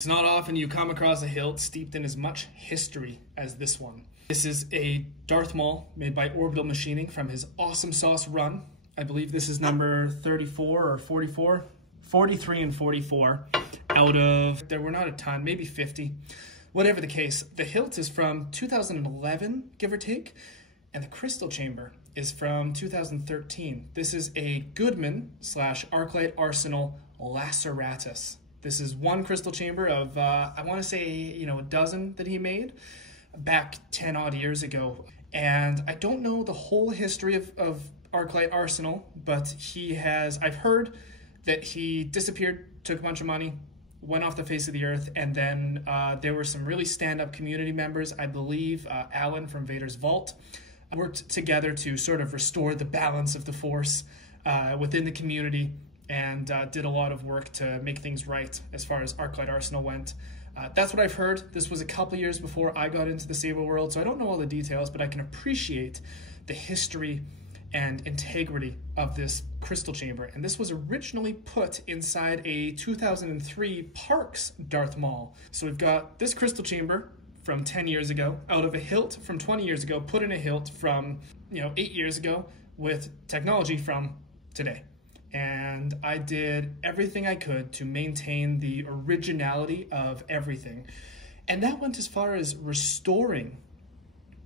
It's not often you come across a hilt steeped in as much history as this one. This is a Darth Maul made by Orbital Machining from his Awesomesauce run. I believe this is number 34 or 44, 43 and 44 out of, there were not a ton, maybe 50. Whatever the case, the hilt is from 2011, give or take, and the crystal chamber is from 2013. This is a Goodman / Arklight Arsenal Laceratus. This is one crystal chamber of, I want to say, a dozen that he made back 10 odd years ago. And I don't know the whole history of Arklight Arsenal, but I've heard that he disappeared, took a bunch of money, went off the face of the earth, and then there were some really stand-up community members, I believe Alan from Vader's Vault, worked together to sort of restore the balance of the Force within the community, and did a lot of work to make things right as far as Arklight Arsenal went. That's what I've heard. This was a couple years before I got into the saber world, so I don't know all the details, but I can appreciate the history and integrity of this crystal chamber. And this was originally put inside a 2003 Parks Darth Maul. So we've got this crystal chamber from 10 years ago, out of a hilt from 20 years ago, put in a hilt from 8 years ago with technology from today. And I did everything I could to maintain the originality of everything. And that went as far as restoring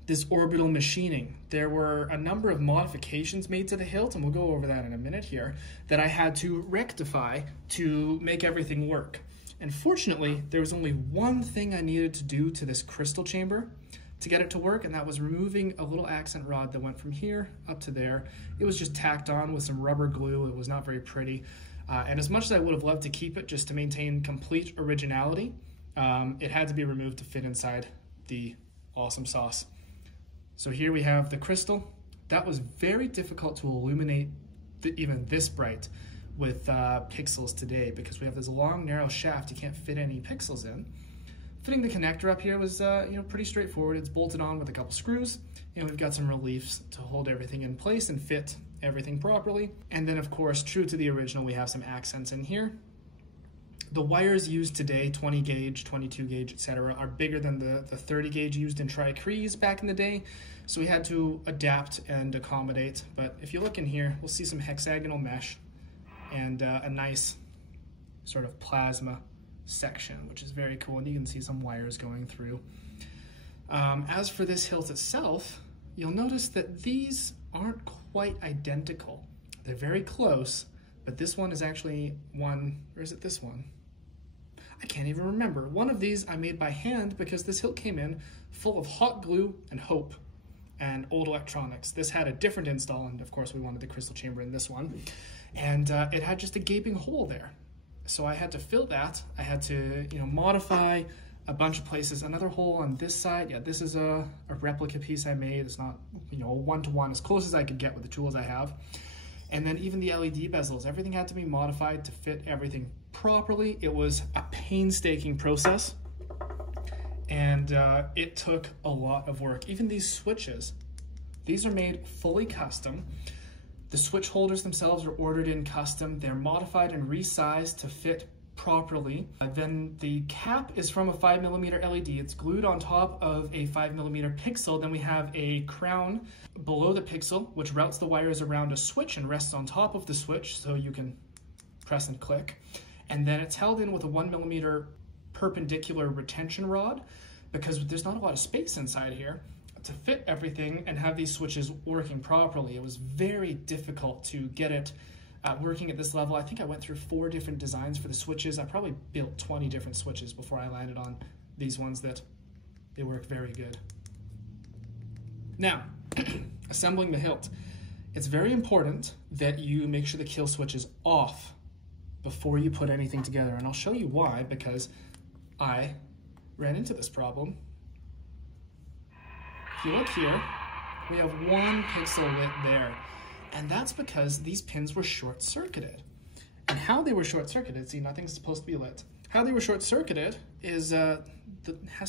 this orbital machining. There were a number of modifications made to the hilt, and we'll go over that in a minute here, that I had to rectify to make everything work. And fortunately, there was only one thing I needed to do to this crystal chamber to get it to work, and that was removing a little accent rod that went from here up to there. It was just tacked on with some rubber glue. It was not very pretty. And as much as I would have loved to keep it just to maintain complete originality, it had to be removed to fit inside the Awesomesauce. So here we have the crystal. That was very difficult to illuminate even this bright with pixels today, because we have this long, narrow shaft you can't fit any pixels in. Fitting the connector up here was pretty straightforward. It's bolted on with a couple screws. We've got some reliefs to hold everything in place and fit everything properly. And then, of course, true to the original, we have some accents in here. The wires used today, 20 gauge, 22 gauge, etc., are bigger than the 30 gauge used in Tri-Crees back in the day. So we had to adapt and accommodate. But if you look in here, we'll see some hexagonal mesh and a nice sort of plasma section, which is very cool, and you can see some wires going through. As for this hilt itself, you'll notice that these aren't quite identical. They're very close, but this one is actually one, or is it this one? I can't even remember. One of these I made by hand because this hilt came in full of hot glue and hope and old electronics. This had a different install, and of course we wanted the crystal chamber in this one, and it had just a gaping hole there. So I had to fill that. I had to, modify a bunch of places. Another hole on this side. Yeah, this is a replica piece I made. It's not, a one-to-one, as close as I could get with the tools I have. And then even the LED bezels, everything had to be modified to fit everything properly. It was a painstaking process, and it took a lot of work. Even these switches, these are made fully custom. The switch holders themselves are ordered in custom. They're modified and resized to fit properly. Then the cap is from a 5mm LED. It's glued on top of a 5mm pixel. Then we have a crown below the pixel, which routes the wires around a switch and rests on top of the switch, so you can press and click. And then it's held in with a 1mm perpendicular retention rod, because there's not a lot of space inside here to fit everything and have these switches working properly. It was very difficult to get it working at this level. I think I went through 4 different designs for the switches. I probably built 20 different switches before I landed on these ones that they work very good. Now, assembling the hilt. It's very important that you make sure the kill switch is off before you put anything together. And I'll show you why, because I ran into this problem. If you look here, we have 1 pixel lit there, and that's because these pins were short-circuited. And how they were short-circuited, see, nothing's supposed to be lit. How they were short-circuited has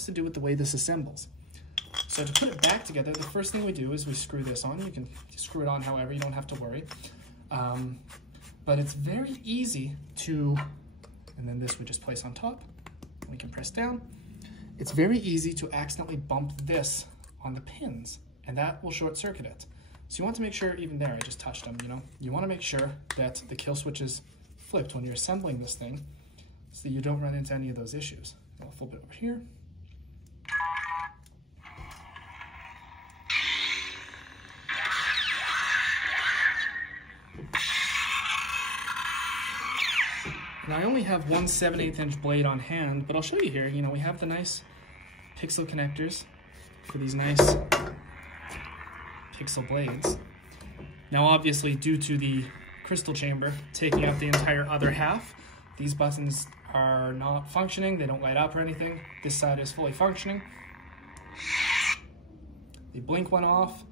to do with the way this assembles. So to put it back together, the first thing we do is we screw this on. You can screw it on however, you don't have to worry. But it's very easy to, and then this we just place on top. We press down. It's very easy to accidentally bump this on the pins, and that will short circuit it. So you want to make sure, even there, I just touched them, you know, you want to make sure that the kill switch is flipped when you're assembling this thing so that you don't run into any of those issues. I'll flip it over here. And I only have one 7/8 inch blade on hand, but I'll show you here, you know, we have the nice pixel connectors for these nice pixel blades. Now obviously, due to the crystal chamber taking up the entire other half, these buttons are not functioning, they don't light up or anything. This side is fully functioning. The blink went off,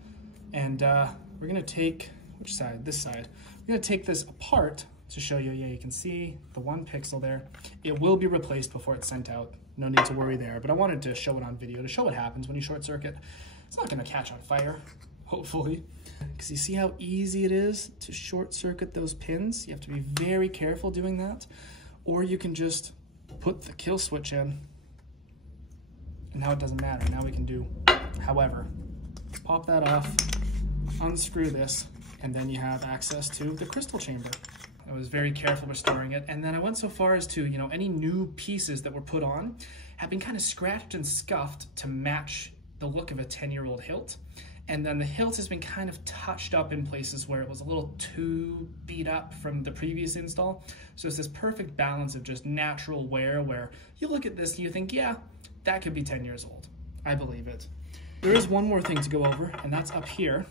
and we're gonna take, which side? This side. We're gonna take this apart to show you. Yeah, you can see the one pixel there. It will be replaced before it's sent out. No need to worry there, but I wanted to show it on video to show what happens when you short circuit. It's not gonna catch on fire, hopefully. Because you see how easy it is to short circuit those pins? You have to be very careful doing that. Or you can just put the kill switch in, and now it doesn't matter. Now we can do however. Pop that off, unscrew this, and then you have access to the crystal chamber. I was very careful restoring it, and then I went so far as to, you know, any new pieces that were put on have been kind of scratched and scuffed to match the look of a 10-year-old hilt. And then the hilt has been kind of touched up in places where it was a little too beat up from the previous install. So it's this perfect balance of just natural wear where you look at this and you think, yeah, that could be 10 years old. I believe it. There is one more thing to go over, and that's up here.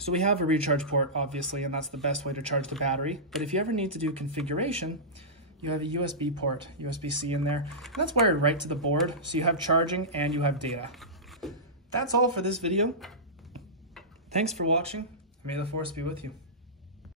So we have a recharge port, obviously, and that's the best way to charge the battery. But if you ever need to do configuration, you have a USB port, USB-C in there. And that's wired right to the board, so you have charging and you have data. That's all for this video. Thanks for watching. May the force be with you.